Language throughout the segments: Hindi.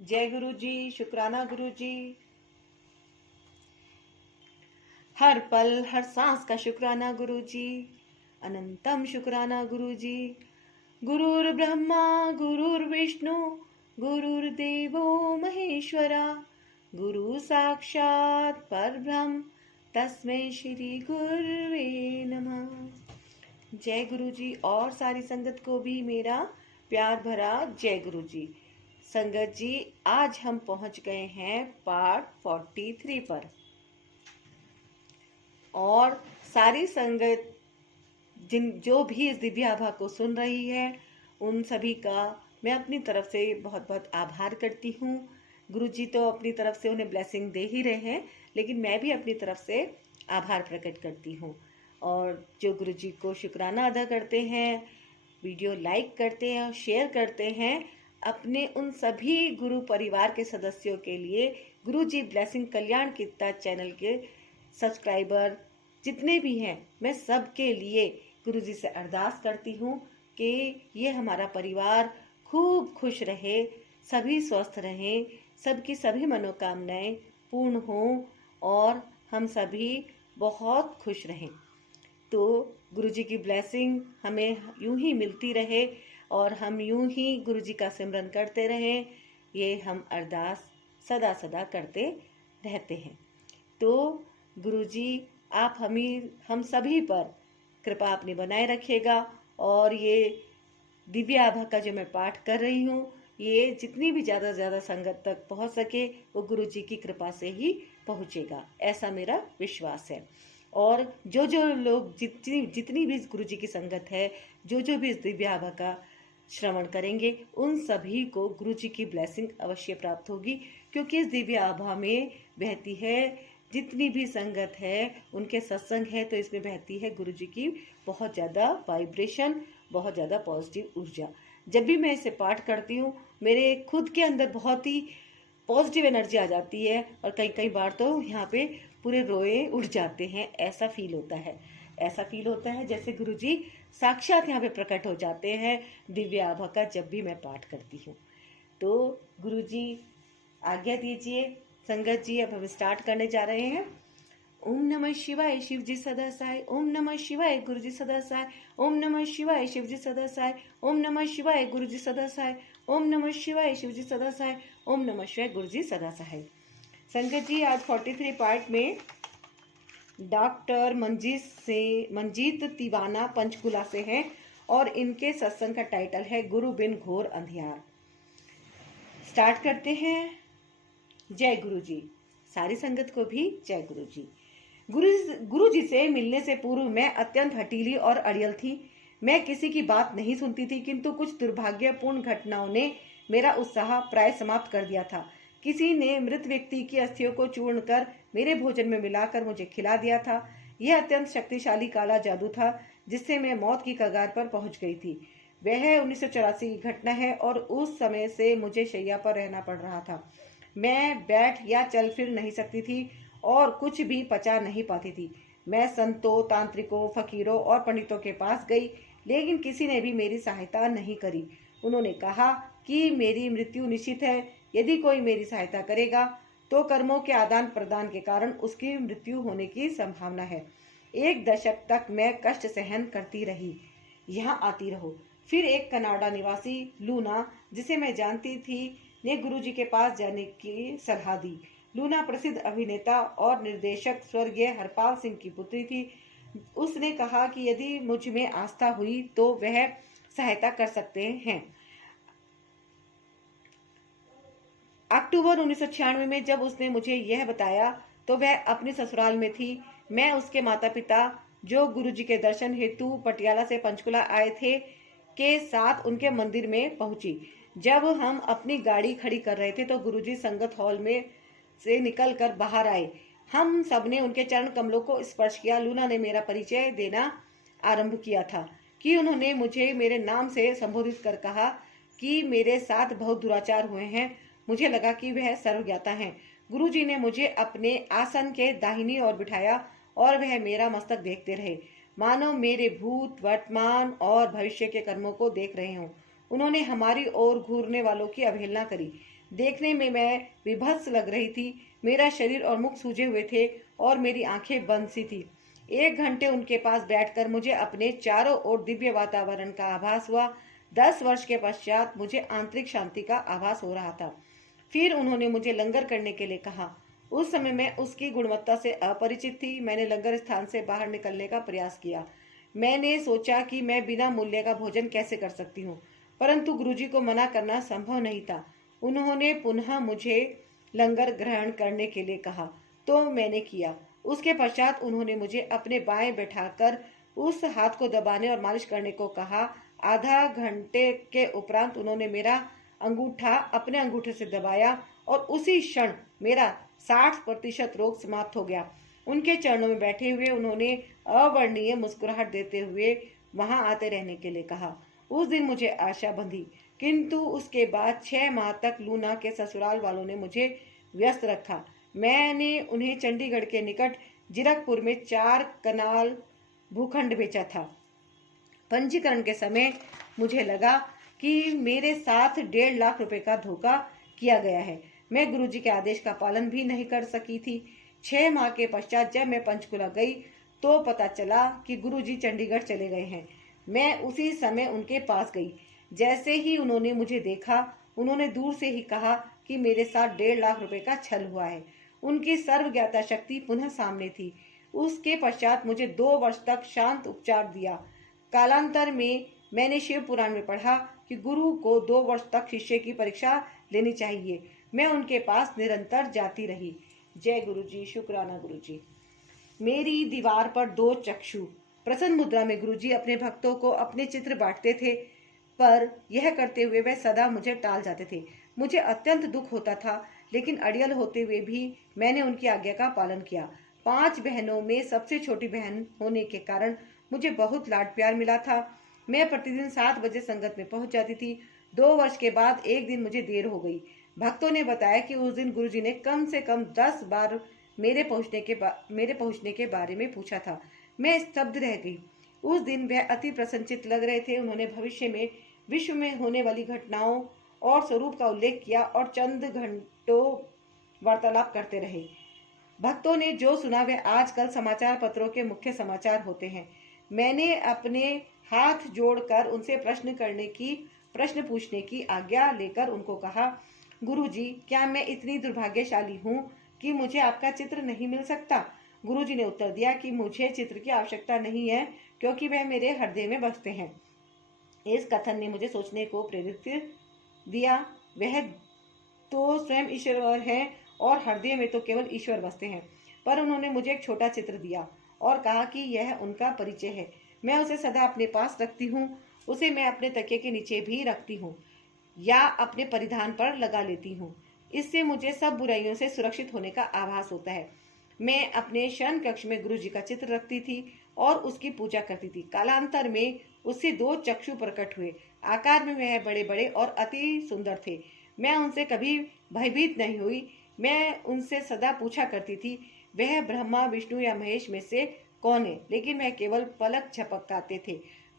जय गुरु जी, शुक्राना गुरु जी। हर पल हर सांस का शुक्राना गुरु जी, अनंतम शुक्राना गुरु जी। गुरुर् ब्रह्मा गुरुर्विष्णु गुरुर्देवो महेश्वरा, गुरु साक्षात परब्रह्म तस्मै श्री गुरुवे नमः। जय गुरु जी और सारी संगत को भी मेरा प्यार भरा जय गुरु जी। संगत जी, आज हम पहुंच गए हैं पार्ट 43 पर और सारी संगत जो भी इस दिव्य आभा को सुन रही है उन सभी का मैं अपनी तरफ से बहुत बहुत आभार करती हूँ। गुरु जी तो अपनी तरफ से उन्हें ब्लेसिंग दे ही रहे हैं, लेकिन मैं भी अपनी तरफ से आभार प्रकट करती हूँ। और जो गुरु जी को शुक्राना अदा करते हैं, वीडियो लाइक करते हैं और शेयर करते हैं, अपने उन सभी गुरु परिवार के सदस्यों के लिए गुरु जी ब्लेसिंग कल्याण कीर्तन चैनल के सब्सक्राइबर जितने भी हैं, मैं सबके लिए गुरु जी से अरदास करती हूँ कि ये हमारा परिवार खूब खुश रहे, सभी स्वस्थ रहें, सबकी सभी मनोकामनाएं पूर्ण हों और हम सभी बहुत खुश रहें। तो गुरु जी की ब्लेसिंग हमें यूं ही मिलती रहे और हम यूं ही गुरु जी का सिमरन करते रहें, ये हम अरदास सदा सदा करते रहते हैं। तो गुरु जी आप हम सभी पर कृपा अपनी बनाए रखिएगा और ये दिव्य आभा का जो मैं पाठ कर रही हूँ, ये जितनी भी ज़्यादा से ज़्यादा संगत तक पहुँच सके वो गुरु जी की कृपा से ही पहुँचेगा, ऐसा मेरा विश्वास है। और जो लोग जितनी भी गुरु जी की संगत है, जो भी इस दिव्य आभा का श्रवण करेंगे, उन सभी को गुरु जी की ब्लेसिंग अवश्य प्राप्त होगी, क्योंकि इस दिव्य आभा में बहती है, जितनी भी संगत है उनके सत्संग है तो इसमें बहती है गुरु जी की बहुत ज़्यादा वाइब्रेशन, बहुत ज़्यादा पॉजिटिव ऊर्जा। जब भी मैं इसे पाठ करती हूँ मेरे खुद के अंदर बहुत ही पॉजिटिव एनर्जी आ जाती है और कई बार तो यहाँ पे पूरे रोए उठ जाते हैं। ऐसा फील होता है जैसे गुरु जी साक्षात यहाँ पे प्रकट हो जाते हैं दिव्य आभा का जब भी मैं पाठ करती हूँ। तो गुरु जी आज्ञा दीजिए। संगत जी, अब हम स्टार्ट करने जा रहे हैं। ओम नमः शिवाय, शिव जी सदा साय। ओम नमः शिवाय, गुरु जी सदा साय। ओम नमः शिवाय, शिव जी सदा साय। ओम नमः शिवाय, गुरु जी सदा साय। ओम नमः शिवाय, शिव जी सदा साय। ओम नमः शिवाय, गुरु जी सदा सहाय। संगत जी, आज 43 पार्ट में डॉक्टर मंजीत तिवाना पंचकुला से हैं और इनके सत्संग का टाइटल है गुरु बिन घोर अंधियार। स्टार्ट करते हैं। जय गुरु जी। सारी संगत को भी जय गुरु जी। गुरु जी से मिलने से पूर्व मैं अत्यंत हठीली और अड़ियल थी। मैं किसी की बात नहीं सुनती थी, किंतु कुछ दुर्भाग्यपूर्ण घटनाओं ने मेरा उत्साह प्राय समाप्त कर दिया था। किसी ने मृत व्यक्ति की अस्थियों को चूर्ण कर मेरे भोजन में मिलाकर मुझे खिला दिया था। यह अत्यंत शक्तिशाली काला जादू था जिससे मैं मौत की कगार पर पहुंच गई थी। वह 1984 की घटना है और उस समय से मुझे शैया पर रहना पड़ रहा था। मैं बैठ या चल फिर नहीं सकती थी और कुछ भी पचा नहीं पाती थी। मैं संतों, तांत्रिकों, फकीरों और पंडितों के पास गई, लेकिन किसी ने भी मेरी सहायता नहीं करी। उन्होंने कहा कि मेरी मृत्यु निश्चित है। यदि कोई मेरी सहायता करेगा तो कर्मों के आदान प्रदान के कारण उसकी मृत्यु होने की संभावना है। 1 दशक तक मैं कष्ट सहन करती रही। यहाँ आती रहो। फिर एक कनाडा निवासी लूना, जिसे मैं जानती थी, ने गुरुजी के पास जाने की सलाह दी। लूना प्रसिद्ध अभिनेता और निर्देशक स्वर्गीय हरपाल सिंह की पुत्री थी। उसने कहा कि यदि मुझ में आस्था हुई तो वह सहायता कर सकते हैं। अक्टूबर 1996 में जब उसने मुझे यह बताया तो वह अपने ससुराल में थी। मैं उसके माता पिता, जो गुरुजी के दर्शन हेतु पटियाला से पंचकुला आए थे, के साथ उनके मंदिर में पहुंची। जब हम अपनी गाड़ी खड़ी कर रहे थे तो गुरुजी संगत हॉल में से निकलकर बाहर आए। हम सबने उनके चरण कमलों को स्पर्श किया। लूना ने मेरा परिचय देना आरंभ किया था कि उन्होंने मुझे मेरे नाम से संबोधित कर कहा कि मेरे साथ बहुत दुराचार हुए हैं। मुझे लगा कि वह सर्वज्ञाता हैं। गुरुजी ने मुझे अपने आसन के दाहिनी ओर बिठाया और वह मेरा मस्तक देखते रहे, मानो मेरे भूत, वर्तमान और भविष्य के कर्मों को देख रहे हों। उन्होंने हमारी ओर घूरने वालों की अवहेलना करी। देखने में मैं विभत्स लग रही थी। मेरा शरीर और मुख सूजे हुए थे और मेरी आंखें बंद सी थी। 1 घंटे उनके पास बैठकर मुझे अपने चारों ओर दिव्य वातावरण का आभास हुआ। 10 वर्ष के पश्चात मुझे आंतरिक शांति का आभास हो रहा था। फिर उन्होंने मुझे लंगर करने के लिए कहा। उस समय मैं उसकी गुणवत्ता से अपरिचित थी। मैंने लंगर स्थान से बाहर निकलने का प्रयास किया। मैंने सोचा कि मैं बिना मूल्य का भोजन कैसे कर सकती हूँ, परंतु गुरुजी को मना करना संभव नहीं था। उन्होंने पुनः मुझे लंगर ग्रहण करने के लिए कहा, तो मैंने किया। उसके पश्चात उन्होंने मुझे अपने बाएं बैठाकर उस हाथ को दबाने और मालिश करने को कहा। आधा घंटे के उपरांत उन्होंने मेरा अंगूठा अपने अंगूठे से दबाया और उसी क्षण मेरा 60% रोग समाप्त हो गया। उनके चरणों में बैठे हुए उन्होंने अवर्णनीय मुस्कुराहट देते हुए वहां आते रहने के लिए कहा। उस दिन मुझे आशा बंधी, किंतु उसके बाद 6 माह तक लूना के ससुराल वालों ने मुझे व्यस्त रखा। मैंने उन्हें चंडीगढ़ के निकट जीरकपुर में 4 कनाल भूखंड बेचा था। पंजीकरण के समय मुझे लगा कि मेरे साथ 1.5 लाख रुपए का धोखा किया गया है। मैं गुरुजी के आदेश का पालन भी नहीं कर सकी थी। 6 माह के पश्चात जब मैं पंचकुला गई तो पता चला कि गुरुजी चंडीगढ़ चले गए हैं। मैं उसी समय उनके पास गई। जैसे ही उन्होंने मुझे देखा, उन्होंने दूर से ही कहा कि मेरे साथ 1.5 लाख रुपए का छल हुआ है। उनकी सर्वज्ञाता शक्ति पुनः सामने थी। उसके पश्चात मुझे 2 वर्ष तक शांत उपचार दिया। कालांतर में मैंने शिव पुराण में पढ़ा कि गुरु को 2 वर्ष तक शिष्य की परीक्षा लेनी चाहिए। मैं उनके पास निरंतर जाती रही। जय गुरु जी, शुक्राना गुरु जी। मेरी दीवार पर 2 चक्षु। प्रसन्न मुद्रा में गुरुजी अपने भक्तों को अपने चित्र बांटते थे, पर यह करते हुए वह सदा मुझे टाल जाते थे। मुझे अत्यंत दुख होता था, लेकिन अड़ियल होते हुए भी मैंने उनकी आज्ञा का पालन किया। 5 बहनों में सबसे छोटी बहन होने के कारण मुझे बहुत लाड प्यार मिला था। मैं प्रतिदिन 7 बजे संगत में पहुंच जाती थी। 2 वर्ष के बाद एक दिन मुझे देर हो गई। भक्तों ने बताया कि उस दिन गुरुजी ने कम से कम 10 बार मेरे पहुंचने के बारे में पूछा था। मैं स्तब्ध रह गई। उस दिन वह अति प्रसन्नचित लग रहे थे। उन्होंने भविष्य में विश्व में होने वाली घटनाओं और स्वरूप का उल्लेख किया और चंद घंटों वार्तालाप करते रहे। भक्तों ने जो सुना वह आजकल समाचार पत्रों के मुख्य समाचार होते हैं। मैंने अपने हाथ जोड़कर उनसे प्रश्न पूछने की आज्ञा लेकर उनको कहा, गुरुजी, क्या मैं इतनी दुर्भाग्यशाली हूँ कि मुझे आपका चित्र नहीं मिल सकता? गुरुजी ने उत्तर दिया कि मुझे चित्र की आवश्यकता नहीं है, क्योंकि वह मेरे हृदय में बसते हैं। इस कथन ने मुझे सोचने को प्रेरित दिया। वह तो स्वयं ईश्वर है और हृदय में तो केवल ईश्वर बसते हैं। पर उन्होंने मुझे एक छोटा चित्र दिया और कहा कि यह उनका परिचय है। मैं उसे सदा अपने पास रखती हूँ। उसे मैं अपने तकिए के नीचे भी रखती हूँ या अपने परिधान पर लगा लेती हूँ। इससे मुझे सब बुराइयों से सुरक्षित होने का आभास होता है। मैं अपने शयन कक्ष में गुरु जी का चित्र रखती थी और उसकी पूजा करती थी। कालांतर में उससे 2 चक्षु प्रकट हुए। आकार में वह बड़े बड़े और अति सुंदर थे। मैं उनसे कभी भयभीत नहीं हुई। मैं उनसे सदा पूछा करती थी, वह ब्रह्मा, विष्णु या महेश में से कौन है, लेकिन वह केवल पलक झपकाते थे।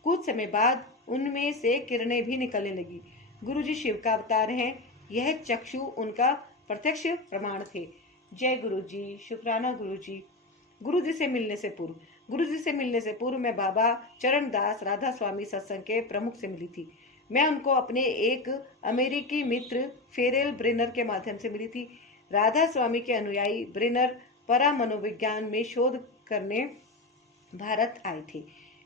कुछ समय बाद उनमें से किरणें भी निकलने लगी। गुरु जी शिव का अवतार हैं। यह चक्षु उनका प्रत्यक्ष प्रमाण थे। जय गुरु जी, शुक्राना गुरु जी। गुरु जी से मिलने से पूर्व मैं बाबा चरणदास राधा स्वामी सत्संग के प्रमुख से मिली थी। मैं उनको अपने एक अमेरिकी मित्र फेरेल ब्रेनर के माध्यम से मिली थी। राधा स्वामी के अनुयायी ब्रेनर परा मनोविज्ञान में शोध करने भारत आए थे।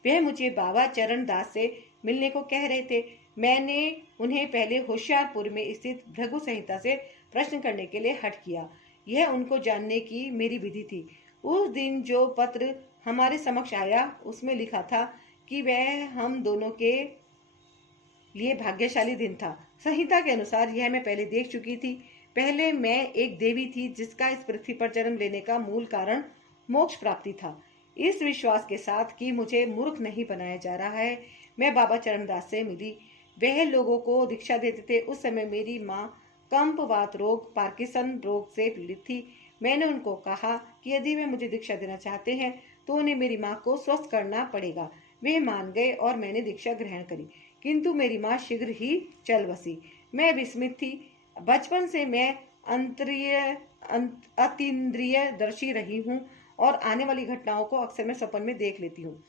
वह मुझे बाबा चरणदास से मिलने को कह रहे थे। मैंने उन्हें पहले होशियारपुर में स्थित भृगु संहिता से प्रश्न करने के लिए हठ किया। यह उनको जानने की मेरी विधि थी। उस दिन जो पत्र हमारे समक्ष आया उसमें लिखा था कि वह हम दोनों के लिए भाग्यशाली दिन था। संहिता के अनुसार यह मैं पहले देख चुकी थी। पहले मैं एक देवी थी जिसका इस पृथ्वी पर जन्म लेने का मूल कारण मोक्ष प्राप्ति था। इस विश्वास के साथ कि मुझे मूर्ख नहीं बनाया जा रहा है, मैं बाबा चरणदास से मिली। वह लोगों को दीक्षा देते थे। उस समय मेरी माँ कंपवात रोग, पार्किंसन रोग से पीड़ित थी। मैंने उनको कहा कि यदि वे मुझे दीक्षा देना चाहते हैं तो उन्हें मेरी माँ को स्वस्थ करना पड़ेगा। वे मान गए और मैंने दीक्षा ग्रहण करी, किंतु मेरी माँ शीघ्र ही चल बसी। मैं विस्मित थी। बचपन से मैं अतीन्द्रिय दर्शी रही हूँ और आने वाली घटनाओं को अक्सर मैं स्वप्न में देख लेती हूँ।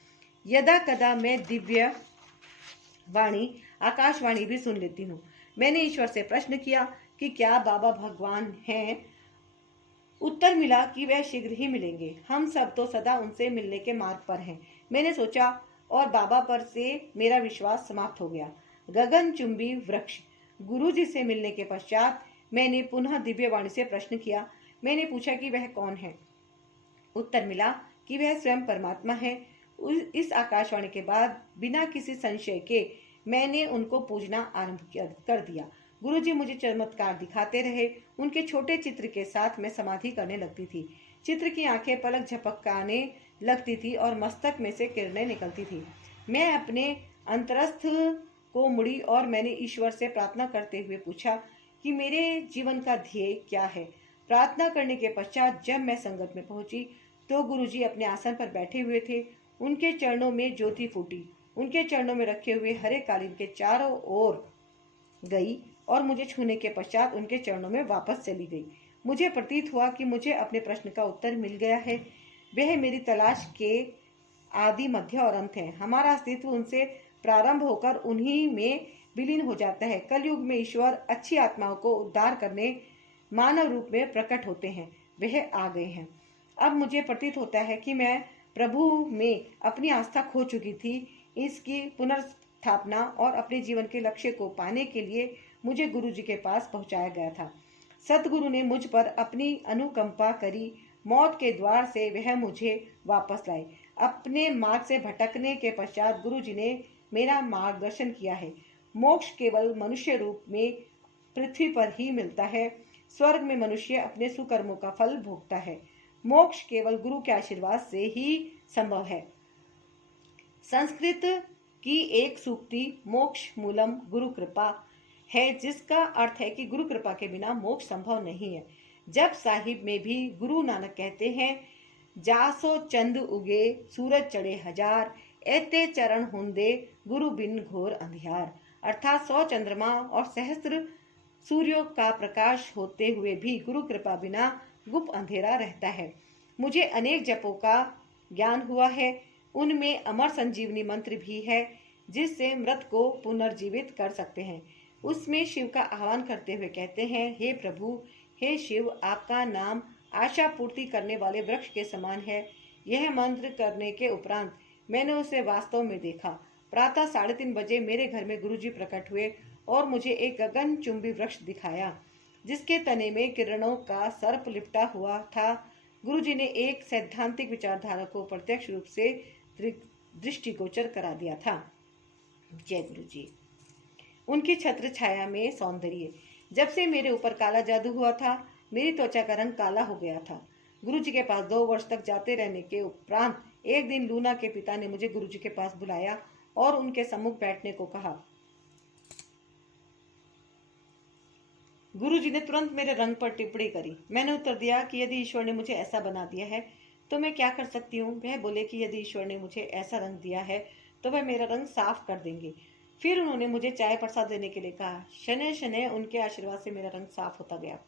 यदा कदा मैं दिव्य वाणी आकाशवाणी भी सुन लेती हूँ। मैंने ईश्वर से प्रश्न किया कि क्या बाबा भगवान हैं। उत्तर मिला कि वह शीघ्र ही मिलेंगे। हम सब तो सदा उनसे मिलने के मार्ग पर हैं। मैंने सोचा और बाबा पर से मेरा विश्वास समाप्त हो गया। गगनचुंबी वृक्ष। गुरुजी से मिलने के पश्चात मैंने पुनः दिव्यवाणी से प्रश्न किया। मैंने पूछा कि वह कौन है। उत्तर मिला कि वह स्वयं परमात्मा है। इस आकाशवाणी के बाद बिना किसी संशय के मैंने उनको पूजना आरंभ कर दिया। गुरुजी मुझे चमत्कार दिखाते रहे। उनके छोटे चित्र के साथ मैं समाधि करने लगती थी। चित्र की आंखें पलक झपकाने लगती थी और मस्तक में से किरणें निकलती थी। मैं अपने अंतरस्थ को मुड़ी और मैंने ईश्वर से प्रार्थना करते हुए पूछा कि मेरे जीवन का ध्येय क्या है। प्रार्थना करने के पश्चात जब मैं संगत में पहुंची तो गुरुजी अपने आसन पर बैठे हुए थे। उनके चरणों में ज्योति फूटी। उनके चरणों में रखे हुए हरे कालीन के चारों ओर गई और मुझे छूने के पश्चात उनके चरणों में वापस चली गई। मुझे प्रतीत हुआ कि मुझे अपने प्रश्न का उत्तर मिल गया है। वह मेरी तलाश के आदि मध्य और अंत है। हमारा अस्तित्व उनसे प्रारंभ होकर उन्हीं में विलीन हो जाता है। कलयुग में ईश्वर अच्छी आत्माओं को उद्धार करने मानव रूप में प्रकट होते हैं। वह आ गए हैं। अब मुझे प्रतीत होता है कि मैं प्रभु में अपनी आस्था खो चुकी थी। इसकी पुनर्स्थापना और अपने जीवन के लक्ष्य को पाने के लिए मुझे गुरु जी के पास पहुंचाया गया था। सतगुरु ने मुझ पर अपनी अनुकंपा करी। मौत के द्वार से वह मुझे वापस लाए। अपने मार्ग से भटकने के पश्चात गुरु जी ने मेरा मार्गदर्शन किया है। मोक्ष केवल मनुष्य रूप में पृथ्वी पर ही मिलता है। स्वर्ग में मनुष्य अपने सुकर्मों का फल भोगता है। मोक्ष केवल गुरु के आशीर्वाद से ही संभव है। संस्कृत की एक सूक्ति मोक्ष मूलम गुरु कृपा है, जिसका अर्थ है कि गुरु कृपा के बिना मोक्ष संभव नहीं है। जब साहिब में भी गुरु नानक कहते हैं, जासो चंद उगे सूरज चढ़े हजार, एते चरण हुंदे गुरु बिन घोर अंधियार। अर्थात 100 चंद्रमा और सहस्त्र सूर्यों का प्रकाश होते हुए भी गुरु कृपा बिना गुप्त अंधेरा रहता है। मुझे अनेक जपों का ज्ञान हुआ है। उनमें अमर संजीवनी मंत्र भी है, जिससे मृत को पुनर्जीवित कर सकते हैं। उसमें शिव का आह्वान करते हुए कहते हैं, हे प्रभु, हे शिव, आपका नाम आशा पूर्ति करने वाले वृक्ष के समान है। यह मंत्र करने के उपरांत मैंने उसे वास्तव में देखा। प्रातः 3:30 बजे मेरे घर में गुरुजी प्रकट हुए और मुझे एक गगन चुंबी वृक्ष दिखाया, जिसके तने में किरणों का सर्प लिपटा हुआ था। गुरुजी ने एक सैद्धांतिक विचारधारा को प्रत्यक्ष रूप से दृष्टिगोचर करा दिया था। जय गुरु जी। उनकी छत्र छाया में सौंदर्य। जब से मेरे ऊपर काला जादू हुआ था, मेरी त्वचा का रंग काला हो गया था। गुरुजी के पास 2 वर्ष तक जाते रहने के उपरांत एक दिन लूना के पिता ने मुझे गुरुजी के पास बुलाया और उनके सम्मुख बैठने को कहा। गुरुजी ने तुरंत मेरे रंग पर टिप्पणी करी। मैंने उत्तर दिया कि यदि ईश्वर ने मुझे ऐसा बना दिया है तो मैं क्या कर सकती हूँ। वह बोले कि यदि ईश्वर ने मुझे ऐसा रंग दिया है तो वह मेरा रंग साफ कर देंगे। फिर उन्होंने मुझे चाय प्रसाद देने के लिए कहा। शनै शनै उनके आशीर्वाद से मेरा रंग साफ होता गया।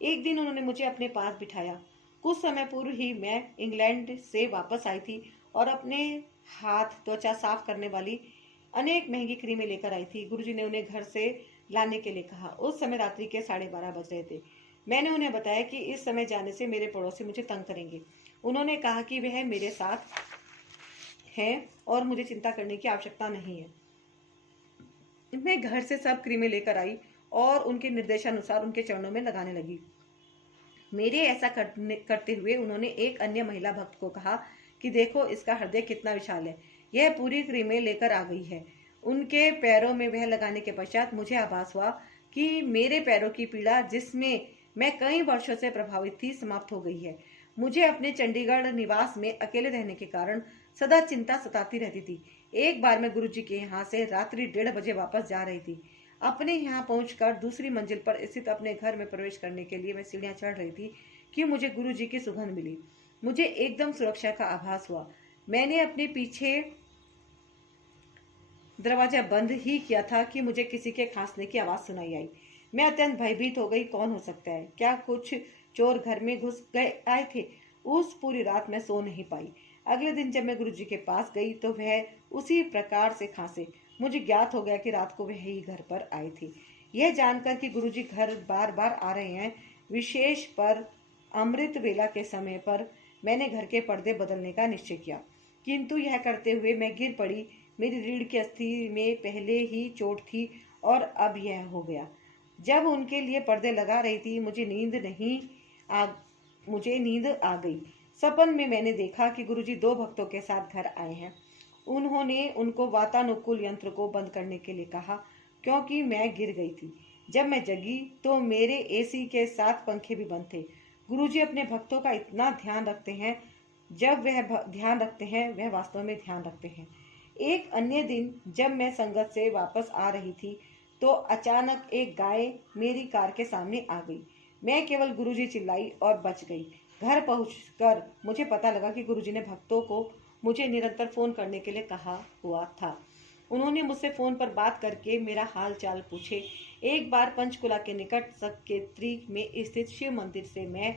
एक दिन उन्होंने मुझे अपने पास बिठाया। कुछ समय पूर्व ही मैं इंग्लैंड से वापस आई थी और अपने हाथ त्वचा साफ करने वाली अनेक महंगी क्रीमें लेकर आई थी। गुरुजी ने उन्हें घर से लाने के लिए कहा। उस समय रात्रि के 12:30 बज रहे थे। मैंने उन्हें बताया कि इस समय जाने से मेरे पड़ोसी मुझे तंग करेंगे। उन्होंने कहा कि वह मेरे साथ है और मुझे चिंता करने की आवश्यकता नहीं है। मैं घर से सब क्रीमें लेकर आई और उनके निर्देशानुसार उनके चरणों में लगाने लगी। मेरे ऐसा करते हुए उन्होंने एक अन्य महिला भक्त को कहा कि देखो, इसका हृदय कितना विशाल है। यह पूरी क्रीमें लेकर आ गई है। उनके पैरों में वह लगाने के पश्चात मुझे आभास हुआ कि मेरे पैरों की पीड़ा, जिसमें मैं कई वर्षों से प्रभावित थी, समाप्त हो गई है। मुझे अपने चंडीगढ़ निवास में अकेले रहने के कारण सदा चिंता सताती रहती थी। एक बार मैं गुरुजी के यहाँ से रात्रि 1:30 बजे वापस जा रही थी। अपने यहाँ पहुंचकर दूसरी मंजिल पर स्थित अपने घर में प्रवेश करने के लिए मैं सीढ़ियां चढ़ रही थी कि मुझे गुरुजी की सुगंध मिली। मुझे एकदम सुरक्षा का आभास हुआ। मैंने अपने पीछे दरवाजा बंद ही किया था कि मुझे किसी के खांसने की आवाज सुनाई आई। मैं अत्यंत भयभीत हो गई। कौन हो सकता है? क्या कुछ चोर घर में घुस गए आए थे? उस पूरी रात मैं सो नहीं पाई। अगले दिन जब मैं गुरुजी के पास गई तो वह उसी प्रकार से खांसे। मुझे ज्ञात हो गया कि रात को वह ही घर पर आए थे। यह जानकर कि गुरुजी घर बार बार आ रहे हैं, विशेष पर अमृत वेला के समय पर, मैंने घर के पर्दे बदलने का निश्चय किया। किंतु यह करते हुए मैं गिर पड़ी। मेरी रीढ़ की अस्थि में पहले ही चोट थी और अब यह हो गया। जब उनके लिए पर्दे लगा रही थी आ मुझे नींद आ गई। सपन में मैंने देखा कि गुरुजी दो भक्तों के साथ घर आए हैं। उन्होंने उनको वातानुकूल यंत्र को बंद करने के लिए कहा, क्योंकि मैं गिर गई थी। जब मैं जगी तो मेरे एसी के 7 पंखे भी बंद थे। गुरुजी अपने भक्तों का इतना ध्यान रखते हैं। जब वह ध्यान रखते हैं, वह वास्तव में ध्यान रखते हैं। एक अन्य दिन जब मैं संगत से वापस आ रही थी तो अचानक एक गाय मेरी कार के सामने आ गई। मैं केवल गुरुजी चिल्लाई और बच गई। घर पहुंचकर मुझे पता लगा कि गुरुजी ने भक्तों को मुझे निरंतर फोन करने के लिए कहा हुआ था। उन्होंने मुझसे फोन पर बात करके मेरा हाल चाल पूछे। एक बार पंचकुला के निकट सकेत्री में स्थित शिव मंदिर से मैं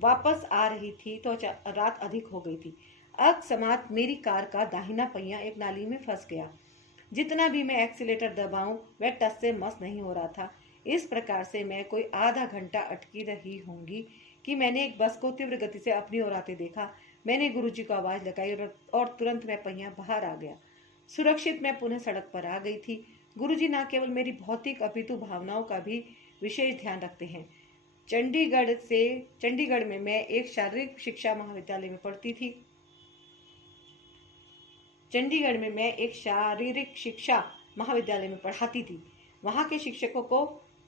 वापस आ रही थी तो रात अधिक हो गई थी। अकस्मात मेरी कार का दाहिना पहिया एक नाली में फंस गया। जितना भी मैं एक्सीलेटर दबाऊं वह टस से मस नहीं हो रहा था। इस प्रकार से मैं कोई आधा घंटा अटकी रही होंगी कि मैंने एक बस को तीव्र गति से अपनी ओर आते देखा। मैंने गुरुजी को आवाज लगाई और तुरंत वह पहिया बाहर आ गया। सुरक्षित मैं पुनः सड़क पर आ गई थी। गुरुजी न केवल मेरी भौतिक अपितु भावनाओं का भी विशेष ध्यान रखते हैं। चंडीगढ़ में मैं एक शारीरिक शिक्षा महाविद्यालय में पढ़ती थी। चंडीगढ़ में मैं एक शारीरिक शिक्षा महाविद्यालय में पढ़ाती थी। वहाँ के शिक्षकों को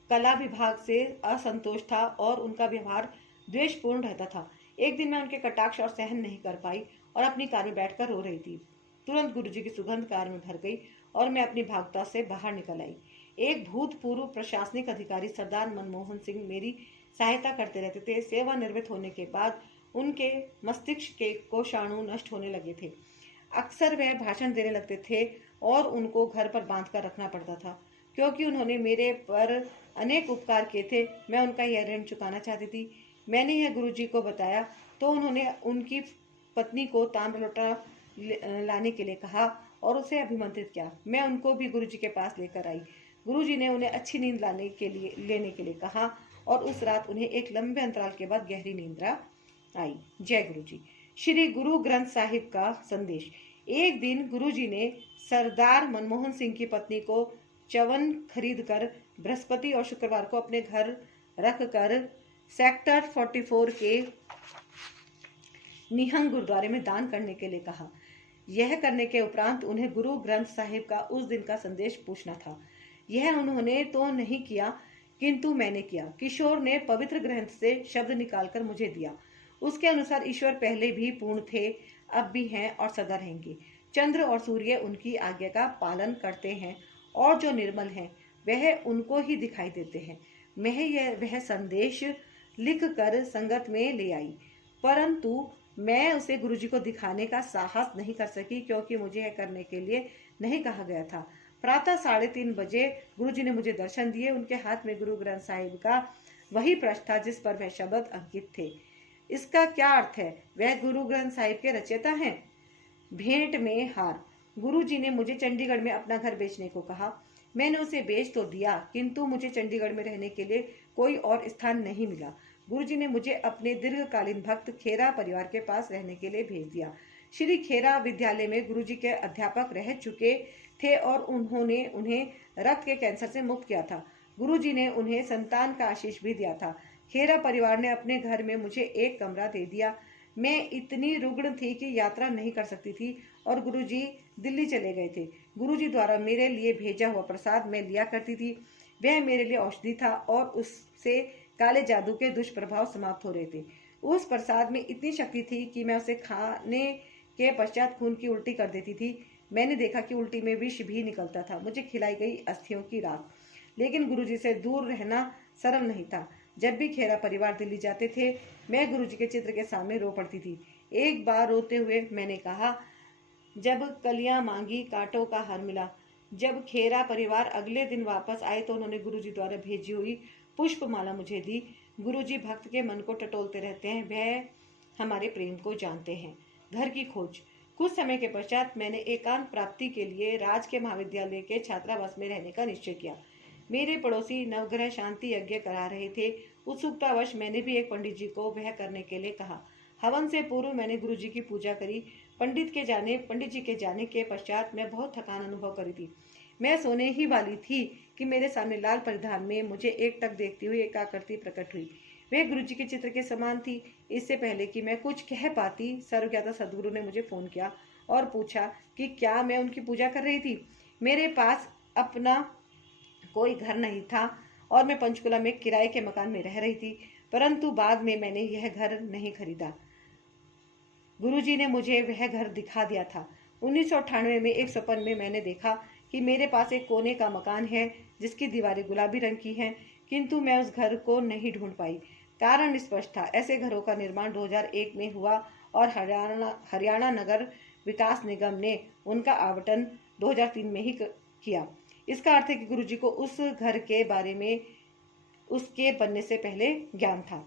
कला विभाग से असंतोष था और उनका व्यवहार द्वेषपूर्ण रहता था। एक दिन मैं उनके कटाक्ष और सहन नहीं कर पाई और अपनी कार में बैठकर रो रही थी। तुरंत गुरुजी की सुगंध कार में भर गई और मैं अपनी भागता से बाहर निकल आई। एक भूतपूर्व प्रशासनिक अधिकारी सरदार मनमोहन सिंह मेरी सहायता करते रहते थे। सेवानिवृत्त होने के बाद उनके मस्तिष्क के कोषाणु नष्ट होने लगे थे। अक्सर वह भाषण देने लगते थे और उनको घर पर बांध कर रखना पड़ता था। क्योंकि उन्होंने मेरे पर अनेक उपकार किए थे, मैं उनका यह ऋण चुकाना चाहती थी। मैंने यह गुरुजी को बताया तो उन्होंने उनकी पत्नी को ताम्र लोटा लाने के लिए कहा और उसे अभिमंत्रित किया। मैं उनको भी गुरुजी के पास लेकर आई। गुरुजी ने उन्हें अच्छी नींद लेने के लिए कहा और उस रात उन्हें एक लंबे अंतराल के बाद गहरी नींद्रा आई। जय गुरु जी। श्री गुरु ग्रंथ साहिब का संदेश। एक दिन गुरुजी ने सरदार मनमोहन सिंह की पत्नी को चवन खरीद कर बृहस्पति और शुक्रवार को अपने घर रख कर सेक्टर 44 के निहंग गुरुद्वारे में दान करने के लिए कहा। यह करने के उपरांत उन्हें गुरु ग्रंथ साहिब का उस दिन का संदेश पूछना था। यह उन्होंने तो नहीं किया, किंतु मैंने किया। किशोर ने पवित्र ग्रंथ से शब्द निकालकर मुझे दिया। उसके अनुसार ईश्वर पहले भी पूर्ण थे, अब भी हैं और सदा रहेंगे। चंद्र और सूर्य उनकी आज्ञा का पालन करते हैं और जो निर्मल हैं वह उनको ही दिखाई देते हैं। मैं वह संदेश लिख कर संगत में ले आई, परंतु मैं उसे गुरुजी को दिखाने का साहस नहीं कर सकी, क्योंकि मुझे यह करने के लिए नहीं कहा गया था। प्रातः 3:30 बजे गुरुजी ने मुझे दर्शन दिए। उनके हाथ में गुरु ग्रंथ साहिब का वही पृष्ठ था जिस पर वह शब्द अंकित थे। इसका क्या अर्थ है? वह गुरु ग्रंथ साहिब के रचयिता हैं। भेंट में हार। गुरुजी ने मुझे चंडीगढ़ में अपना घर बेचने को कहा। मैंने उसे बेच तो दिया, किंतु मुझे चंडीगढ़ में रहने के लिए कोई और स्थान नहीं मिला। गुरुजी ने मुझे अपने दीर्घकालीन भक्त खेरा परिवार के पास रहने के लिए भेज दिया। श्री खेरा विद्यालय में गुरुजी के अध्यापक रह चुके थे और उन्होंने उन्हें रक्त के कैंसर से मुक्त किया था। गुरुजी ने उन्हें संतान का आशीष भी दिया था। खेरा परिवार ने अपने घर में मुझे एक कमरा दे दिया। मैं इतनी रुग्ण थी कि यात्रा नहीं कर सकती थी और गुरुजी दिल्ली चले गए थे। गुरुजी द्वारा मेरे लिए भेजा हुआ प्रसाद मैं लिया करती थी। वह मेरे लिए औषधि था और उससे काले जादू के दुष्प्रभाव समाप्त हो रहे थे। उस प्रसाद में इतनी शक्ति थी कि मैं उसे खाने के पश्चात खून की उल्टी कर देती थी। मैंने देखा कि उल्टी में विष भी निकलता था। मुझे खिलाई गई अस्थियों की राख। लेकिन गुरुजी से दूर रहना सरल नहीं था। जब भी खेरा परिवार दिल्ली जाते थे, मैं गुरुजी के चित्र के सामने रो पड़ती थी। एक बार रोते हुए मैंने कहा, जब कलियां मांगी कांटों का हार मिला। जब खेरा परिवार अगले दिन वापस आए तो उन्होंने गुरुजी द्वारा भेजी हुई पुष्पमाला मुझे दी। गुरुजी भक्त के मन को टटोलते रहते हैं, वह हमारे प्रेम को जानते हैं। घर की खोज। कुछ समय के पश्चात मैंने एकांत प्राप्ति के लिए राज के महाविद्यालय के छात्रावास में रहने का निश्चय किया। मेरे पड़ोसी नवग्रह शांति यज्ञ करा रहे थे। उत्सुकतावश मैंने भी एक पंडित जी को वह करने के लिए कहा। हवन से पूर्व मैंने गुरु जी की पूजा करी। पंडित जी के जाने के पश्चात मैं बहुत थकान अनुभव करी थी। मैं सोने ही वाली थी कि मेरे सामने लाल परिधान में मुझे एक टक देखती हुई एक आकृति प्रकट हुई। वह गुरु जी के चित्र के समान थी। इससे पहले कि मैं कुछ कह पाती, सर्वज्ञाता सदगुरु ने मुझे फोन किया और पूछा कि क्या मैं उनकी पूजा कर रही थी। मेरे पास अपना कोई घर नहीं था और मैं पंचकुला में किराए के मकान में रह रही थी, परंतु बाद में मैंने यह घर नहीं खरीदा। गुरुजी ने मुझे वह घर दिखा दिया था। 1998 में एक सपन में मैंने देखा कि मेरे पास एक कोने का मकान है जिसकी दीवारें गुलाबी रंग की हैं, किंतु मैं उस घर को नहीं ढूंढ पाई। कारण स्पष्ट था, ऐसे घरों का निर्माण 2001 में हुआ और हरियाणा नगर विकास निगम ने उनका आवंटन 2003 में ही किया। इसका अर्थ है कि गुरुजी को उस घर के बारे में उसके बनने से पहले ज्ञान था।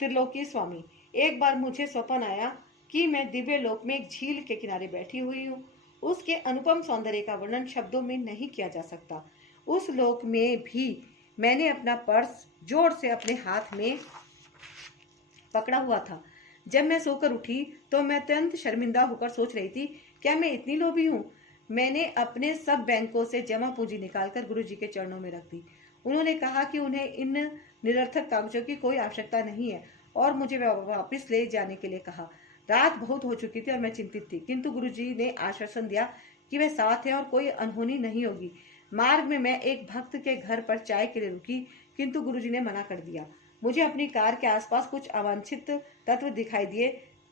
त्रिलोकी स्वामी। एक बार मुझे स्वप्न आया कि मैं दिव्य लोक में एक झील के किनारे बैठी हुई हूँ। उसके अनुपम सौंदर्य का वर्णन शब्दों में नहीं किया जा सकता। उस लोक में भी मैंने अपना पर्स जोर से अपने हाथ में पकड़ा हुआ था। जब मैं सोकर उठी तो मैं अत्यंत शर्मिंदा होकर सोच रही थी, क्या मैं इतनी लोभी हूँ। मैंने अपने सब बैंकों से जमा पूंजी निकालकर गुरुजी के चरणों में रख दी। उन्होंने कहा कि उन्हें इन निरर्थक कागजों की कोई आवश्यकता नहीं है और मुझे वापस ले जाने के लिए कहा। रात बहुत हो चुकी थी और मैं चिंतित थी, किंतु गुरुजी ने आश्वासन दिया कि वह साथ है और कोई अनहोनी नहीं होगी। मार्ग में मैं एक भक्त के घर पर चाय के लिए रुकी, किंतु गुरुजी ने मना कर दिया। मुझे अपनी कार के आसपास कुछ अवांछित तत्व दिखाई दिए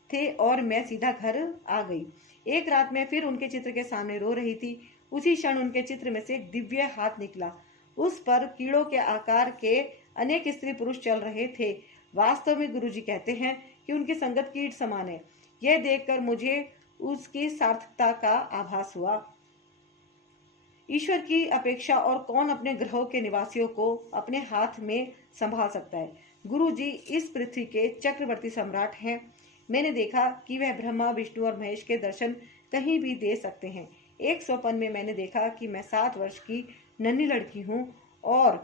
थे और मैं सीधा घर आ गई। एक रात में फिर उनके चित्र के सामने रो रही थी। उसी क्षण उनके चित्र में से एक दिव्य हाथ निकला। उस पर कीड़ों के आकार के अनेक स्त्री पुरुष चल रहे थे। वास्तव में गुरुजी कहते हैं कि उनकी संगत कीट समान है। यह देखकर मुझे उसकी सार्थकता का आभास हुआ। ईश्वर की अपेक्षा और कौन अपने ग्रहों के निवासियों को अपने हाथ में संभाल सकता है। गुरुजी इस पृथ्वी के चक्रवर्ती सम्राट हैं। मैंने देखा कि वह ब्रह्मा, विष्णु और महेश के दर्शन कहीं भी दे सकते हैं। एक स्वप्न में मैंने देखा कि मैं 7 वर्ष की नन्ही लड़की हूँ और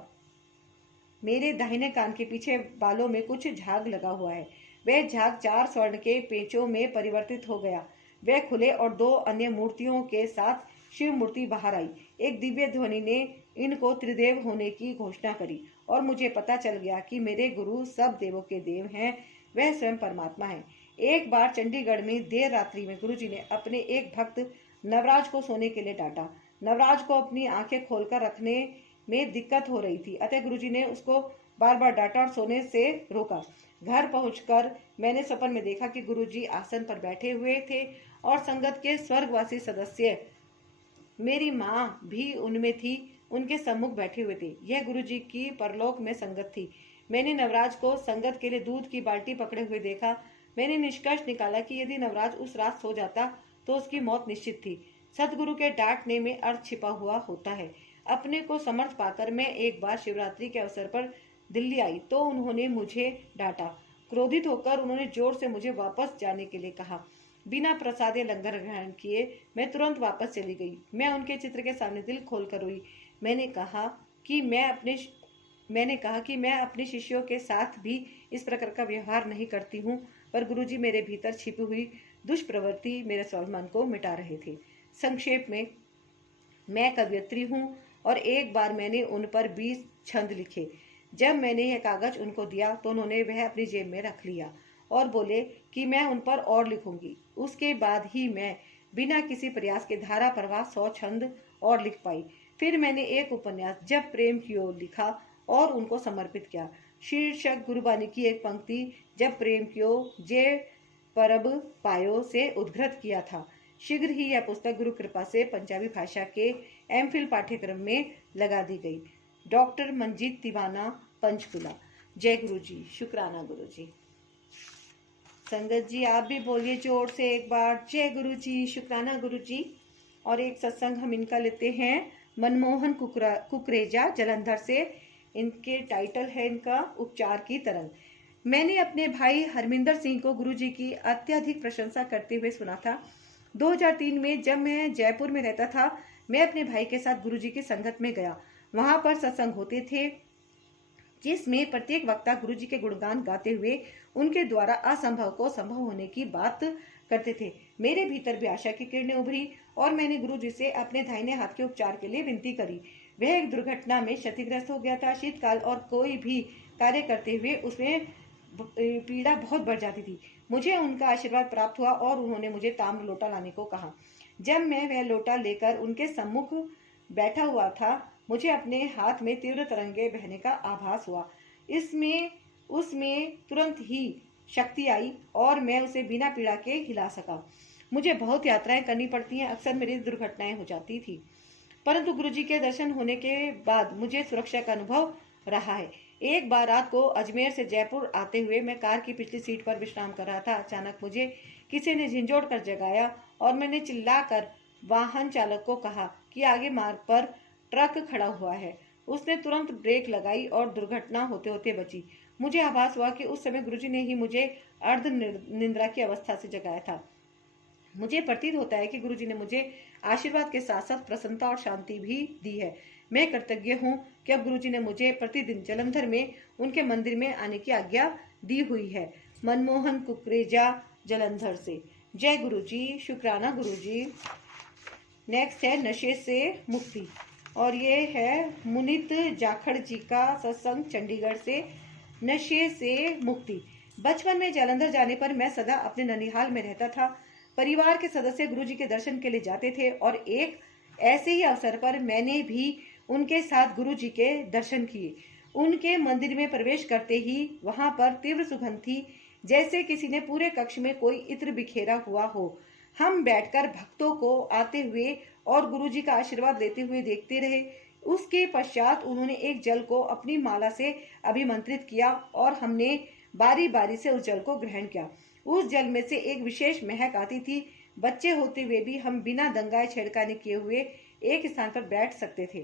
मेरे दाहिने कान के पीछे बालों में कुछ झाग लगा हुआ है। वह झाग 4 स्वर्ण के पेचों में परिवर्तित हो गया। वह खुले और 2 अन्य मूर्तियों के साथ शिव मूर्ति बाहर आई। एक दिव्य ध्वनि ने इनको त्रिदेव होने की घोषणा करी और मुझे पता चल गया कि मेरे गुरु सब देवों के देव हैं, वह स्वयं परमात्मा है। एक बार चंडीगढ़ में देर रात्रि में गुरुजी ने अपने एक भक्त नवराज को सोने के लिए डांटा। नवराज को अपनी आंखें खोलकर रखने में दिक्कत हो रही थी, अतः गुरुजी ने उसको बार बार डांटा और सोने से रोका। घर पहुंचकर मैंने सपन में देखा कि गुरुजी आसन पर बैठे हुए थे और संगत के स्वर्गवासी सदस्य, मेरी माँ भी उनमें थी, उनके सम्मुख बैठे हुए थे। यह गुरुजी की परलोक में संगत थी। मैंने नवराज को संगत के लिए दूध की बाल्टी पकड़े हुए देखा। मैंने निष्कर्ष निकाला कि यदि नवराज उस रात सो जाता तो उसकी मौत निश्चित थी। सतगुरु के डांटने में अर्थ छिपा हुआ होता है। अपने को समर्थ पाकर मैं एक बार शिवरात्रि के अवसर पर दिल्ली आई तो उन्होंने मुझे डांटा। क्रोधित होकर उन्होंने जोर से मुझे वापस जाने के लिए कहा। बिना प्रसाद या लंगर ग्रहण किए मैं तुरंत वापस चली गई। मैं उनके चित्र के सामने दिल खोलकर रोई। मैंने कहा कि मैं अपने शिष्यों के साथ भी इस प्रकार का व्यवहार नहीं करती हूँ, पर गुरुजी मेरे भीतर छिपी हुई दुष्प्रवृत्ति मेरे स्वाभिमान को मिटा रहे थे। संक्षेप में, मैं कवयित्री हूँ और एक बार मैंने उन पर 20 छंद लिखे। जब मैंने यह कागज उनको दिया तो उन्होंने वह अपनी जेब में रख लिया और बोले कि मैं उन पर और लिखूंगी। उसके बाद ही मैं बिना किसी प्रयास के धारा प्रवाह 100 छंद और लिख पाई। फिर मैंने एक उपन्यास जब प्रेम की ओर लिखा और उनको समर्पित किया। शीर्षक गुरुबानी की एक पंक्ति जब प्रेम की ओर जे परब पायो से उद्धृत किया था। शीघ्र ही यह पुस्तक गुरु कृपा से पंजाबी भाषा के एमफिल पाठ्यक्रम में लगा दी गई। डॉक्टर मंजीत तिवाना, पंचकुला। जय गुरु जी, शुक्राना गुरु जी। संगत जी आप भी बोलिए जोर से एक बार, जय गुरु जी, शुक्राना गुरु जी। और एक सत्संग हम इनका लेते हैं। मनमोहन कुकरेजा, जलंधर से। इनके टाइटल है इनका उपचार की तरंग। मैंने अपने भाई हरमिंदर सिंह को गुरुजी की अत्यधिक प्रशंसा करते हुए सुना था। 2003 में जब मैं जयपुर में रहता था, मैं अपने भाई के साथ गुरुजी की संगत में गया। वहां पर सत्संग होते थे, जिसमें प्रत्येक वक्ता गुरुजी के गुणगान गाते हुए उनके द्वारा असंभव को संभव होने की बात करते थे। मेरे भीतर भी आशा की किरणें उभरी और मैंने गुरुजी से अपने दाहिने हाथ के उपचार के लिए विनती करी। वह एक दुर्घटना में क्षतिग्रस्त हो गया था। शीतकाल और कोई भी कार्य करते हुए उसमें पीड़ा बहुत बढ़ जाती थी। मुझे उनका आशीर्वाद प्राप्त हुआ और उन्होंने मुझे ताम्र लोटा लाने को कहा। जब मैं वह लोटा लेकर उनके सम्मुख बैठा हुआ था, मुझे अपने हाथ में तीव्र तरंगे बहने का आभास हुआ। इसमें उसमें तुरंत ही शक्ति आई और मैं उसे बिना पीड़ा के हिला सका। मुझे बहुत यात्राएं करनी पड़ती हैं, अक्सर मेरी दुर्घटनाएं हो जाती थी, परंतु गुरुजी के दर्शन होने के बाद मुझे सुरक्षा का अनुभव रहा है। एक बार रात को अजमेर से जयपुर आते हुए मैं कार की पिछली सीट पर विश्राम कर रहा था। अचानक मुझे किसी ने झिंझोड़ कर जगाया और मैंने चिल्लाकर वाहन चालक को कहा कि आगे मार्ग पर ट्रक खड़ा हुआ है। उसने तुरंत ब्रेक लगाई और दुर्घटना होते होते बची। मुझे आभास हुआ कि उस समय गुरुजी ने ही मुझे अर्ध निद्रा की अवस्था से जगाया था। मुझे प्रतीत होता है कि गुरुजी ने मुझे आशीर्वाद के साथ साथ प्रसन्नता और शांति भी दी है। मैं कृतज्ञ हूँ कि अब गुरुजी ने मुझे प्रतिदिन जलंधर में उनके मंदिर में आने की आज्ञा दी हुई है। मनमोहन कुकरेजा, जलंधर से। जय गुरुजी, शुक्राना गुरुजी। नेक्स्ट है नशे से मुक्ति, और ये है मुनित जाखड़ जी का सत्संग, चंडीगढ़ से। नशे से मुक्ति। बचपन में जलंधर जाने पर मैं सदा अपने ननिहाल में रहता था। परिवार के सदस्य गुरुजी के दर्शन के लिए जाते थे और एक ऐसे ही अवसर पर मैंने भी उनके साथ गुरुजी के दर्शन किए। उनके मंदिर में प्रवेश करते ही वहां पर तीव्र सुगंध थी, जैसे किसी ने पूरे कक्ष में कोई इत्र बिखेरा हुआ हो। हम बैठकर भक्तों को आते हुए और गुरुजी का आशीर्वाद लेते हुए देखते रहे। उसके पश्चात उन्होंने एक जल को अपनी माला से अभिमंत्रित किया और हमने बारी बारी से उस जल को ग्रहण किया। उस जल में से एक विशेष महक आती थी। बच्चे होते हुए भी हम बिना दंगाए छेड़खानी किए हुए एक स्थान पर बैठ सकते थे।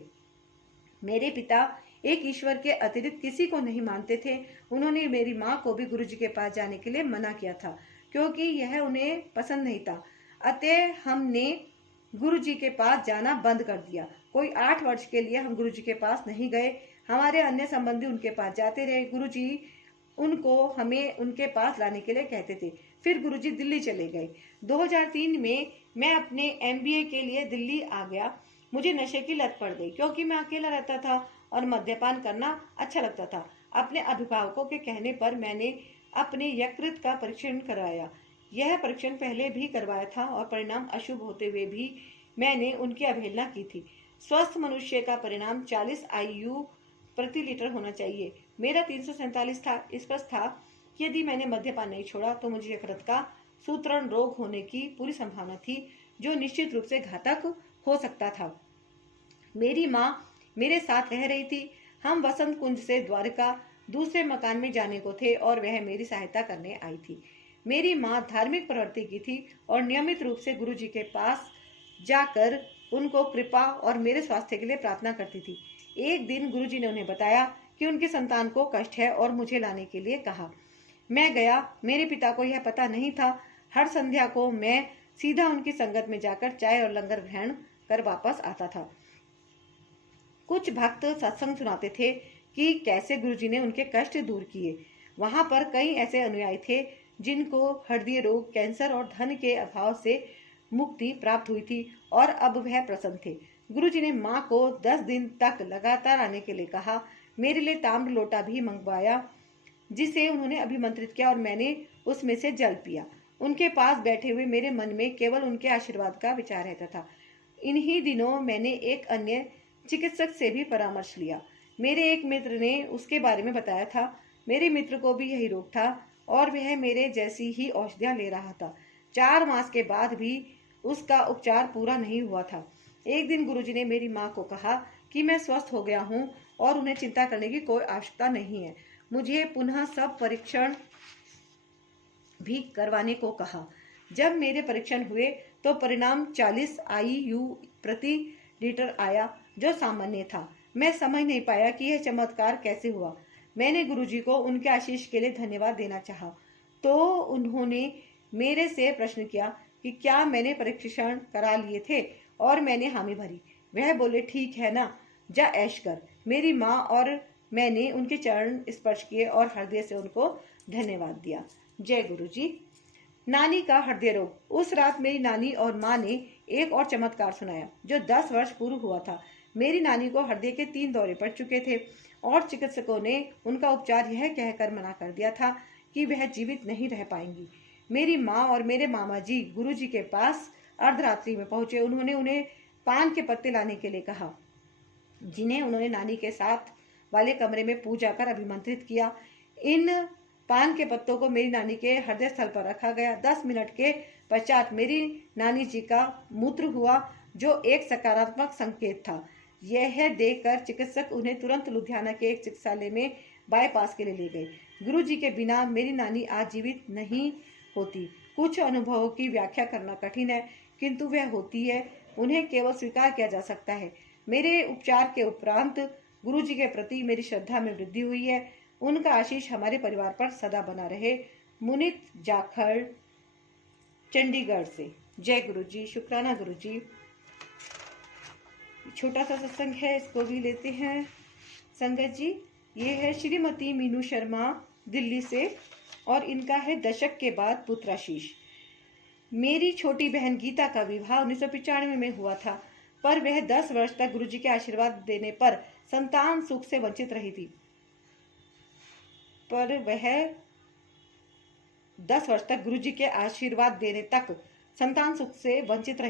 मेरे पिता एक ईश्वर के अतिरिक्त किसी को नहीं मानते थे। उन्होंने मेरी माँ को भी गुरुजी के पास जाने के लिए मना किया था, क्योंकि यह उन्हें पसंद नहीं था। अतः हमने गुरुजी के पास जाना बंद कर दिया। कोई 8 वर्ष के लिए हम गुरुजी के पास नहीं गए। हमारे अन्य संबंधी उनके पास जाते रहे। गुरुजी उनको हमें उनके पास लाने के लिए कहते थे। फिर गुरुजी दिल्ली चले गए। 2003 में मैं अपने MBA के लिए दिल्ली आ गया। मुझे नशे की लत पड़ गई, क्योंकि मैं अकेला रहता था और मद्यपान करना अच्छा लगता था। अपने अभिभावकों के कहने पर मैंने अपने यकृत का परीक्षण करवाया। यह परीक्षण पहले भी करवाया था और परिणाम अशुभ होते हुए भी मैंने उनकी अवहेलना की थी। स्वस्थ मनुष्य का परिणाम 40 IU प्रति लीटर होना चाहिए। मेरा 347 था। स्पष्ट था कि यदि मैंने मद्यपान नहीं छोड़ा तो मुझे यकृत का सूत्रण रोग होने की पूरी संभावना थी, जो निश्चित रूप से घातक हो सकता था। मेरी माँ मेरे साथ रह रही थी। हम वसंत कुंज से द्वारका दूसरे मकान में जाने को थे और वह मेरी सहायता करने आई थी। मेरी माँ धार्मिक प्रवृत्ति की थी और नियमित रूप से गुरुजी के पास जाकर उनको कृपा और मेरे स्वास्थ्य के लिए प्रार्थना करती थी। एक दिन गुरुजी ने उन्हें बताया कि उनकी संतान को कष्ट है और मुझे लाने के लिए कहा। मैं गया। मेरे पिता को यह पता नहीं था। हर संध्या को मैं सीधा उनकी संगत में जाकर चाय और लंगर ग्रहण कर वापस आता था। कुछ भक्त सत्संग सुनाते थे कि कैसे गुरुजी ने उनके कष्ट दूर किए। वहां पर कई ऐसे अनुयायी थे जिनको हृदय रोग, कैंसर और धन के अभाव से मुक्ति प्राप्त हुई थी और अब वह प्रसन्न थे। गुरुजी ने माँ को 10 दिन तक लगातार आने के लिए कहा। मेरे लिए ताम्र लोटा भी मंगवाया, जिसे उन्होंने अभिमंत्रित किया और मैंने उसमें से जल पिया। उनके पास बैठे हुए मेरे मन में केवल उनके आशीर्वाद का विचार रहता था। इन्हीं दिनों मैंने एक अन्य चिकित्सक से भी परामर्श लिया। मेरे एक मित्र ने उसके बारे में बताया था। मेरे मित्र को भी यही रोग था और वह मेरे जैसी ही औषधियां ले रहा था। 4 मास के बाद भी उसका उपचार पूरा नहीं हुआ था। एक दिन गुरुजी ने मेरी माँ को कहा कि मैं स्वस्थ हो गया हूँ और उन्हें चिंता करने की कोई आवश्यकता नहीं है। मुझे पुनः सब परीक्षण भी करवाने को कहा। जब मेरे परीक्षण हुए तो परिणाम 40 IU प्रति लीटर आया। जो सामान्य था। मैं समझ नहीं पाया कि यह चमत्कार कैसे हुआ। मैंने गुरुजी को उनके आशीष के लिए धन्यवाद देना चाहा, तो उन्होंने मेरे से प्रश्न किया कि क्या मैंने परीक्षण करा लिए थे, और मैंने हामी भरी। वह बोले, ठीक है ना, जा ऐश कर। मेरी माँ और मैंने उनके चरण स्पर्श किए और हृदय से उनको धन्यवाद दिया। जय गुरु जी। नानी का हृदय रोग। उस रात मेरी नानी और माँ ने एक और चमत्कार सुनाया जो 10 वर्ष पूर्व हुआ था। मेरी नानी को हृदय के 3 दौरे पड़ चुके थे और चिकित्सकों ने उनका उपचार यह कहकर मना कर दिया था कि वह जीवित नहीं रह पाएंगी। मेरी माँ और मेरे मामा जी गुरु जी के पास अर्धरात्रि में पहुंचे। उन्होंने उन्हें पान के पत्ते लाने के लिए कहा, जिन्हें उन्होंने नानी के साथ वाले कमरे में पूजा कर अभिमंत्रित किया। इन पान के पत्तों को मेरी नानी के हृदय स्थल पर रखा गया। 10 मिनट के पश्चात मेरी नानी जी का मूत्र हुआ, जो एक सकारात्मक संकेत था। यह देखकर चिकित्सक उन्हें तुरंत लुधियाना के एक चिकित्सालय में बाईपास के लिए ले गए। गुरु जी के बिना मेरी नानी आज जीवित नहीं होती। कुछ अनुभवों की व्याख्या करना कठिन है, किंतु वह होती है, उन्हें केवल स्वीकार किया जा सकता है। मेरे उपचार के उपरांत गुरु जी के प्रति मेरी श्रद्धा में वृद्धि हुई है। उनका आशीष हमारे परिवार पर सदा बना रहे। मुनित जाखड़, चंडीगढ़ से। जय गुरु जी। शुक्राना गुरु जी। छोटा सा सत्संग है, इसको भी लेते हैं संगत जी। ये है श्रीमती मीनू शर्मा, दिल्ली से, और इनका है दशक के बाद पुत्र आशीष। मेरी छोटी बहन गीता का विवाह 1995 में हुआ था, पर वह 10 वर्ष तक गुरुजी के आशीर्वाद देने पर संतान सुख से वंचित रही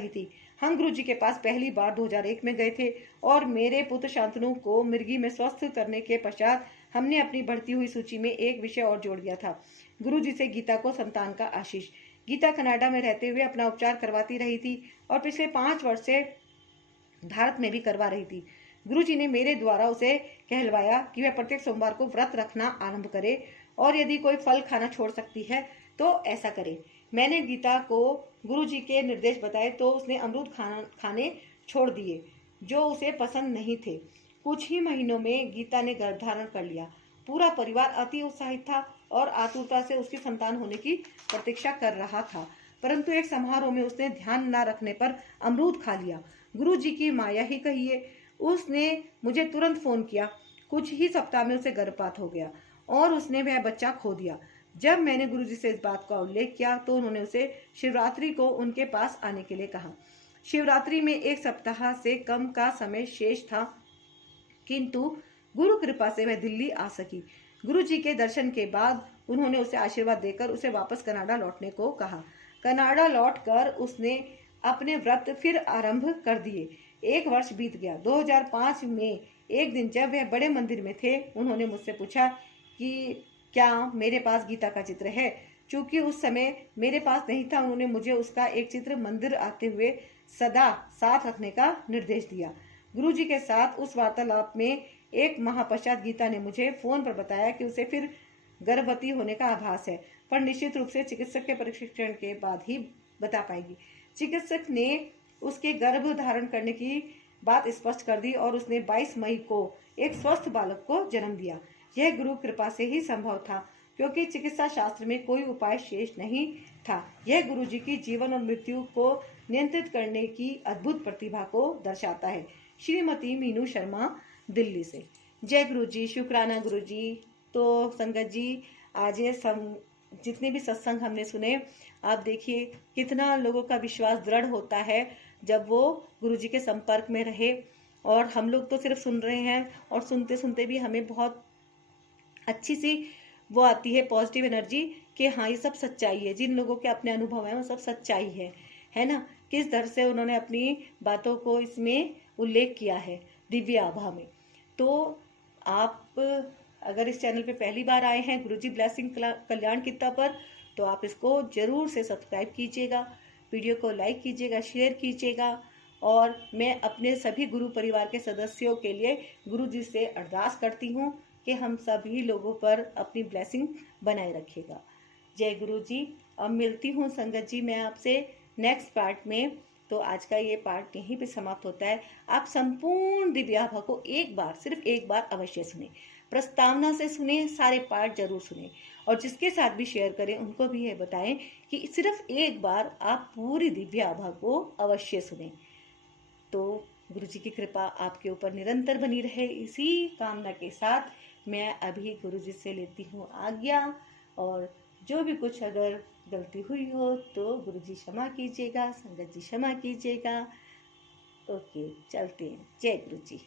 थी। हम गुरुजी के पास पहली बार 2001 में गए थे और मेरे पुत्र शांतनु को मिर्गी में स्वस्थ करने के पश्चात हमने अपनी बढ़ती हुई सूची में एक विषय और जोड़ दिया था, गुरुजी से गीता को संतान का आशीष। गीता कनाडा में रहते हुए अपना उपचार करवाती रही थी और पिछले 5 वर्ष से भारत में भी करवा रही थी। गुरुजी ने मेरे द्वारा उसे कहलवाया कि वह प्रत्येक सोमवार को व्रत रखना आरंभ करे और यदि कोई फल खाना छोड़ सकती है तो ऐसा करे। मैंने गीता को गुरुजी के निर्देश बताए तो उसने अमरूद खाने छोड़ दिए, जो उसे पसंद नहीं थे। कुछ ही महीनों में गीता ने गर्भ धारण कर लिया। पूरा परिवार अति उत्साहित था और आतुरता से उसकी संतान होने की प्रतीक्षा कर रहा था, परंतु एक समारोह में उसने ध्यान न रखने पर अमरूद खा लिया। गुरुजी की माया ही कहिए, उसने मुझे तुरंत फोन किया। कुछ ही सप्ताह में उसे गर्भपात हो गया और उसने वह बच्चा खो दिया। जब मैंने गुरुजी से इस बात का उल्लेख किया तो उन्होंने उसे शिवरात्रि को उनके पास आने के लिए कहा। शिवरात्रि में 1 सप्ताह से कम का समय शेष था, किंतु गुरु कृपा से वह दिल्ली आ सकी। गुरुजी के दर्शन के बाद उन्होंने उसे आशीर्वाद देकर उसे वापस कनाडा लौटने को कहा। कनाडा लौटकर उसने अपने व्रत फिर आरंभ कर दिए। 1 वर्ष बीत गया। 2005 में एक दिन जब वह बड़े मंदिर में थे, उन्होंने मुझसे पूछा कि क्या मेरे पास गीता का चित्र है। चूंकि उस समय मेरे पास नहीं था, उन्होंने मुझे उसका एक चित्र मंदिर आते हुए सदा साथ रखने का निर्देश दिया। गुरुजी के साथ उस वार्तालाप में 1 माह पश्चात गीता ने मुझे फोन पर बताया कि उसे फिर गर्भवती होने का आभास है, पर निश्चित रूप से चिकित्सक के परीक्षण के बाद ही बता पाएगी। चिकित्सक ने उसके गर्भ धारण करने की बात स्पष्ट कर दी और उसने 22 मई को एक स्वस्थ बालक को जन्म दिया। यह गुरु कृपा से ही संभव था, क्योंकि चिकित्सा शास्त्र में कोई उपाय शेष नहीं था। यह गुरुजी की जीवन और मृत्यु को नियंत्रित करने की अद्भुत प्रतिभा को दर्शाता है। श्रीमती मीनू शर्मा, दिल्ली से। जय गुरुजी। शुक्राना गुरुजी। तो संगत जी, आज ये जितने भी सत्संग हमने सुने, आप देखिए कितना लोगों का विश्वास दृढ़ होता है जब वो गुरुजी के संपर्क में रहे। और हम लोग तो सिर्फ सुन रहे हैं, और सुनते सुनते भी हमें बहुत अच्छी सी वो आती है पॉजिटिव एनर्जी कि हाँ, ये सब सच्चाई है। जिन लोगों के अपने अनुभव हैं वो सब सच्चाई है ना। किस तरह से उन्होंने अपनी बातों को इसमें उल्लेख किया है दिव्य आभा में। तो आप अगर इस चैनल पे पहली बार आए हैं गुरुजी ब्लेसिंग कल्याण कित्ता पर, तो आप इसको जरूर से सब्सक्राइब कीजिएगा, वीडियो को लाइक कीजिएगा, शेयर कीजिएगा। और मैं अपने सभी गुरु परिवार के सदस्यों के लिए गुरुजी से अरदास करती हूँ कि हम सभी लोगों पर अपनी ब्लेसिंग बनाए रखिएगा। जय गुरु जी। अब मिलती हूँ संगत जी मैं आपसे नेक्स्ट पार्ट में तो आज का ये पार्ट यहीं पे समाप्त होता है। आप संपूर्ण दिव्य आभा को एक बार, सिर्फ एक बार अवश्य सुने, प्रस्तावना से सुने, सारे पार्ट जरूर सुने, और जिसके साथ भी शेयर करें उनको भी ये बताएं कि सिर्फ एक बार आप पूरी दिव्य आभा को अवश्य सुने। तो गुरु जी की कृपा आपके ऊपर निरंतर बनी रहे, इसी कामना के साथ मैं अभी गुरु जी से लेती हूँ आज्ञा। और जो भी कुछ अगर गलती हुई हो तो गुरु जी क्षमा कीजिएगा, संगत जी क्षमा कीजिएगा। ओके, चलते हैं। जय गुरु जी।